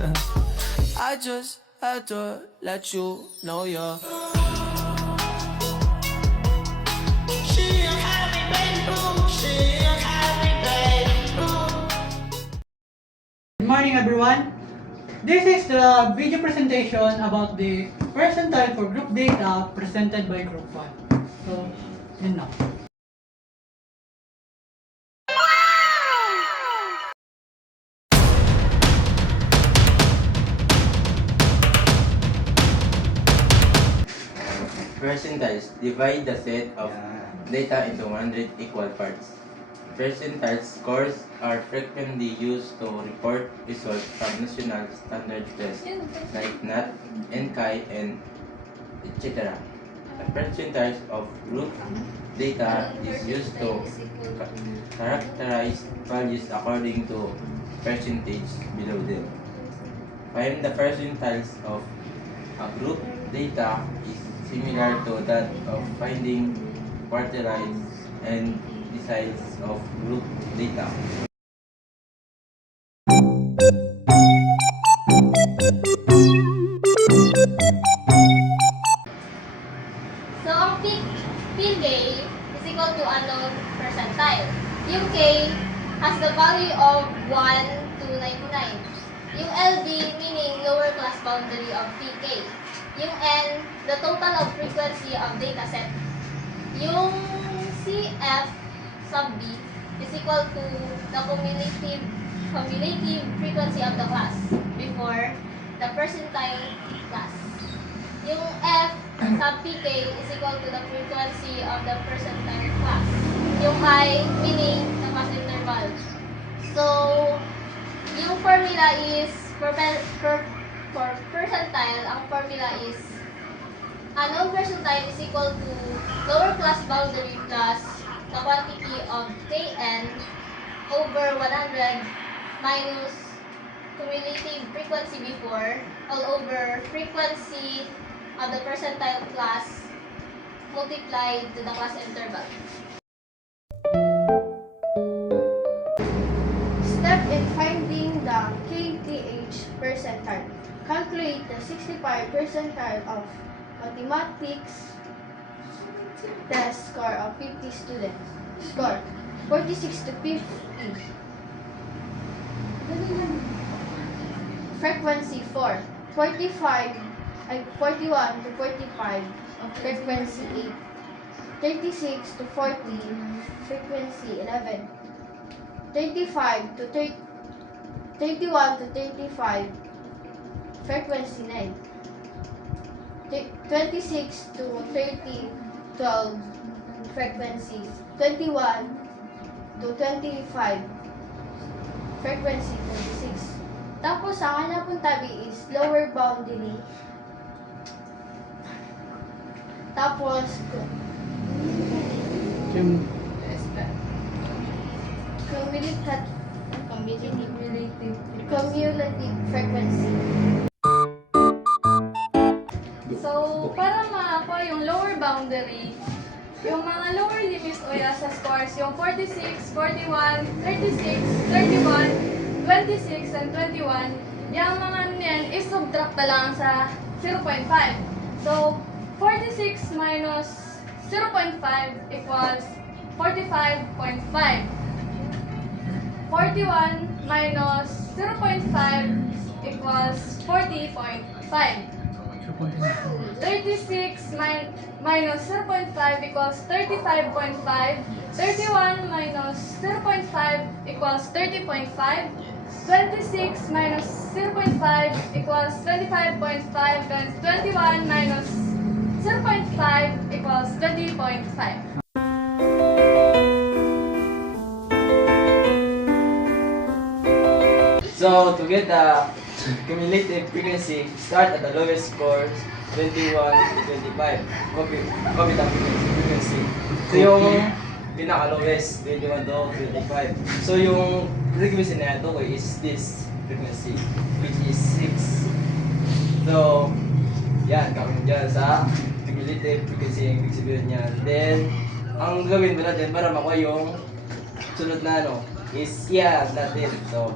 I just had to let you know you're. Good morning, everyone. This is the video presentation about the percentile for group data presented by Group 1. So, yun na. Percentiles divide the set of data into 100 equal parts. Percentile scores are frequently used to report results from national standard tests like NAT, NCAI, and etc. The percentile of group data is used to characterize values according to percentage below them. Find the percentiles of a group data is similar to that of finding quartiles and deciles of group data. So, ang P day is equal to unknown percentile. Yung K has the value of 1 to 99. Yung LD meaning lower class boundary of PK. Yung N, the total of frequency of data set. Yung CF sub B is equal to the cumulative frequency of the class before the percentile class. Yung F sub PK is equal to the frequency of the percentile class. Yung I meaning the class interval. So, yung formula is for percentile, ang formula is unknown percentile is equal to lower class boundary plus the quantity of Kn over 100 minus cumulative frequency before all over frequency of the percentile class multiplied to the class interval. Step in finding the KTH percentile. Calculate the 65 percentile of mathematics test score of 50 students. Score 46 to 50. Frequency 4. 41 to 45. Frequency 8. 36 to 40. Frequency 11. 31 to 35. Frequency 9. 26 to 30, 12. Frequency 21 to 25. Frequency 26. Tapos, ang hanap pong tabi is lower boundary. Tapos, cumulative frequency. So, para makakuha yung lower boundary, yung mga lower limits o sa scores, yung 46, 41, 36, 31, 26, and 21, yung mga niyan is-subtract pa lang sa 0.5. So, 46 minus 0.5 equals 45.5. 41 minus 0.5 equals 40.5. 36 minus 0.5 equals 35.5. 31 minus 0.5 equals 30.5. 26 minus 0.5 equals 25.5. And 21 minus 0.5 equals 20.5. So, to get the cumulative frequency, start at the lowest scores, 21 to 25. Copy the frequency. So, yung pinaka-lowest, 21 to 25. So, yung frequency na ito is this frequency, which is 6. So, yan, kami dyan sa cumulative frequency yung ibig sabihin niya. Then, ang gawin mo natin para makuha yung sunod na is i-add natin. So,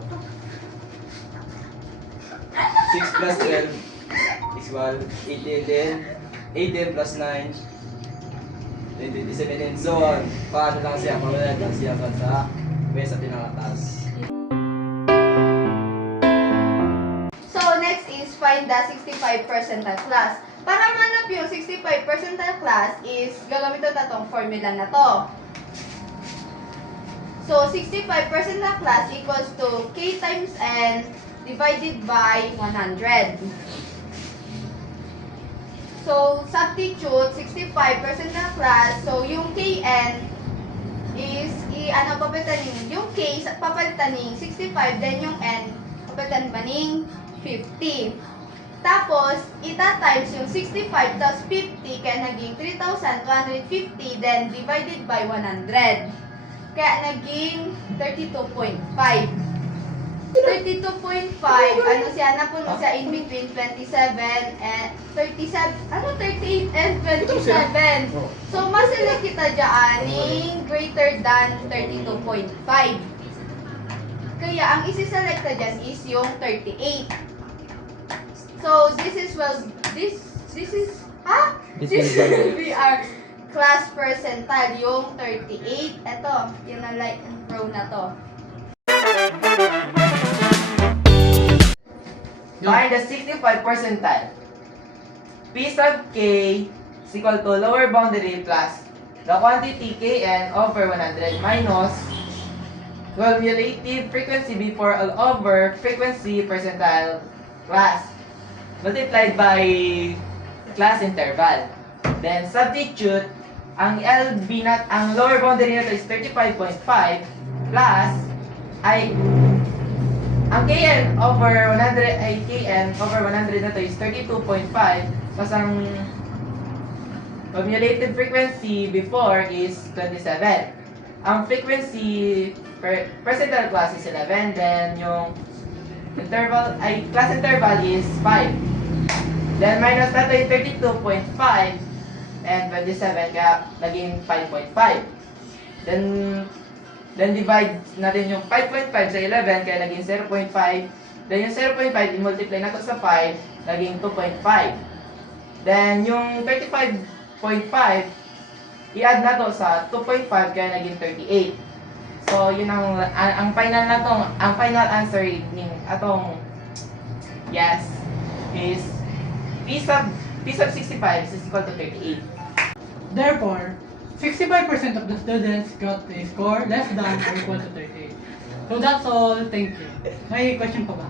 6 plus 12 equal 18 din. 18 plus 9 then 27 din. So, paano lang siya? Pawala lang siya sa sa pinakataas. So, next is find the 65 percentile class. Para manap yung 65 percentile class is gagamitin na tong formula na to. So, 65 percentile class equals to k times n divided by 100. So, substitute 65 percentile class. So, yung kn is papalitan yung k papalitan ng 65, then yung n papalitan ba ng 50. Tapos, ita-times yung 65 plus 50 kaya naging 3,250, then divided by 100. Kaya naging 32.5. 32.5, ano siya, napuno siya in between 27 and 38 and 27. So, maselect kita dyan greater than 32.5. Kaya, ang isi-select na dyan is yung 38. So, this will be our class percentile, yung 38. Ito, yun ang like row na to. Find the 65 percentile. P sub k is equal to lower boundary plus the quantity kn over 100 minus cumulative frequency before all over frequency percentile class multiplied by class interval. Then substitute ang LB ang lower boundary nito is 35.5 plus ang kn over 100 ay kn over 100 na to is 32.5 plus ang cumulative frequency before is 27. Ang frequency percentile class is 11, then yung interval ay class interval is 5. Then minus na to is 32.5 and 27 kaya naging 5.5. Then divide natin yung 5.5 sa 11 kaya naging 0.5. Then yung 0.5 i-multiply na to sa 5, naging 2.5. Then yung 35.5 i-add na to sa 2.5 kaya naging 38. So yun ang final na tong ang final answer ng atong yes is P sub 65 is equal to 38. Therefore, 65% of the students got a score less than or equal to 38. So that's all. Thank you. May question pa ba?